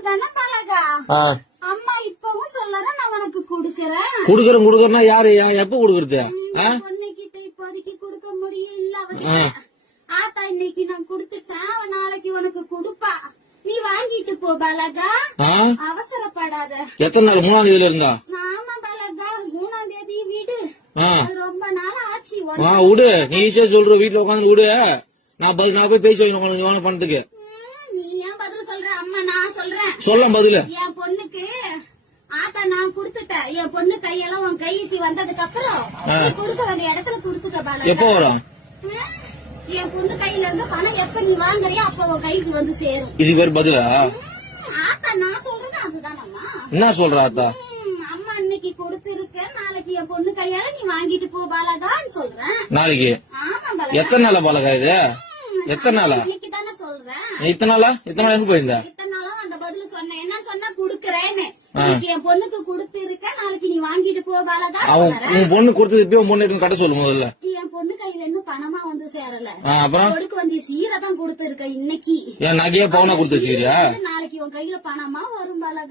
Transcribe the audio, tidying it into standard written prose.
அதுதானே பழகா அம்மா இப்பவும் சொல்லறேன் நான் உனக்கு குடுக்கறேன். குடுக்கறேன்னா யாரு எப்ப குடுக்கறது? பொண்ணுகிட்ட இப்போதைக்கு கொடுக்க முடியும் இல்ல அவ ஆத்தா இன்னைக்கு நான் குடுத்துட்டேன், அவன் நாளைக்கு உனக்கு கொடுப்பா. நீ வாங்கிட்டு போ பலகா, அவசரப்படாத. எத்தனை நாள்? 3ஆம் தேதியில இருந்தா? ஆமா பலகா, 3ஆம் தேதி வீடு. ரொம்ப நாள் ஆச்சு. விடு, நீ ஈஸியா சொல்ற. வீட்டுல உட்காந்து விடு, நான் போய் பேச்சு வைக்கணும் பணத்துக்கு. நீ ஏன் பதில் சொல்ற? அம்மா நான் சொல்றேன். சொல்ல பதில. என் பொண்ணுக்கு ஆத்தா நான் குடுத்துட்டேன். என் பொண்ணு கையெல்லாம் உன் கைக்கு வந்ததுக்கு அப்புறம் கொடுக்க வேண்டிய இடத்துல குடுத்துக்க பலகா. எப்போ வரும்? என் பொண்ணு கையில இருந்து பணம் எப்ப நீ வாங்குறியோ அப்ப உன் கைக்கு வந்து சேரும். இது பேர் பதிலா? ஆத்தா நான் சொல்றது அதுதானம்மா. என்ன சொல்ற ஆத்தா? அம்மா இன்னைக்கு கொடுத்திருக்கேன், நாளைக்கு என் பொண்ணு கையால நீ வாங்கிட்டு போ பாலகான்னு சொல்றேன். நாளைக்கு? ஆமா பாலகா. எத்தனை நாளா பாலகா இது? எத்தனை நாளா? இன்னைக்கு தானே சொல்றேன். இத்தனை நாளா? இத்தனை நாள் எங்க போயிருந்த? இத்தனை நாளும் அந்த பதில் சொன்னேன். என்ன சொன்னா குடுக்கறேன்னு. என் பொண்ணுக்கு கொடுத்திருக்கேன், நாளைக்கு நீ வாங்கிட்டு போ பாலகா. உன் பொண்ணு கொடுத்தது இப்ப உன் பொண்ணு கட்ட சொல்லு முதல்ல. என் பொண்ணு கையில இன்னும் பணமா வந்து சேரல. அப்புறம் கொடுக்க வேண்டிய சீரை தான் கொடுத்திருக்க இன்னைக்கு. என் நகையா பவுனா கொடுத்துருக்கியா? நாளைக்கு உன் கையில பணமா வரும் பாலகா.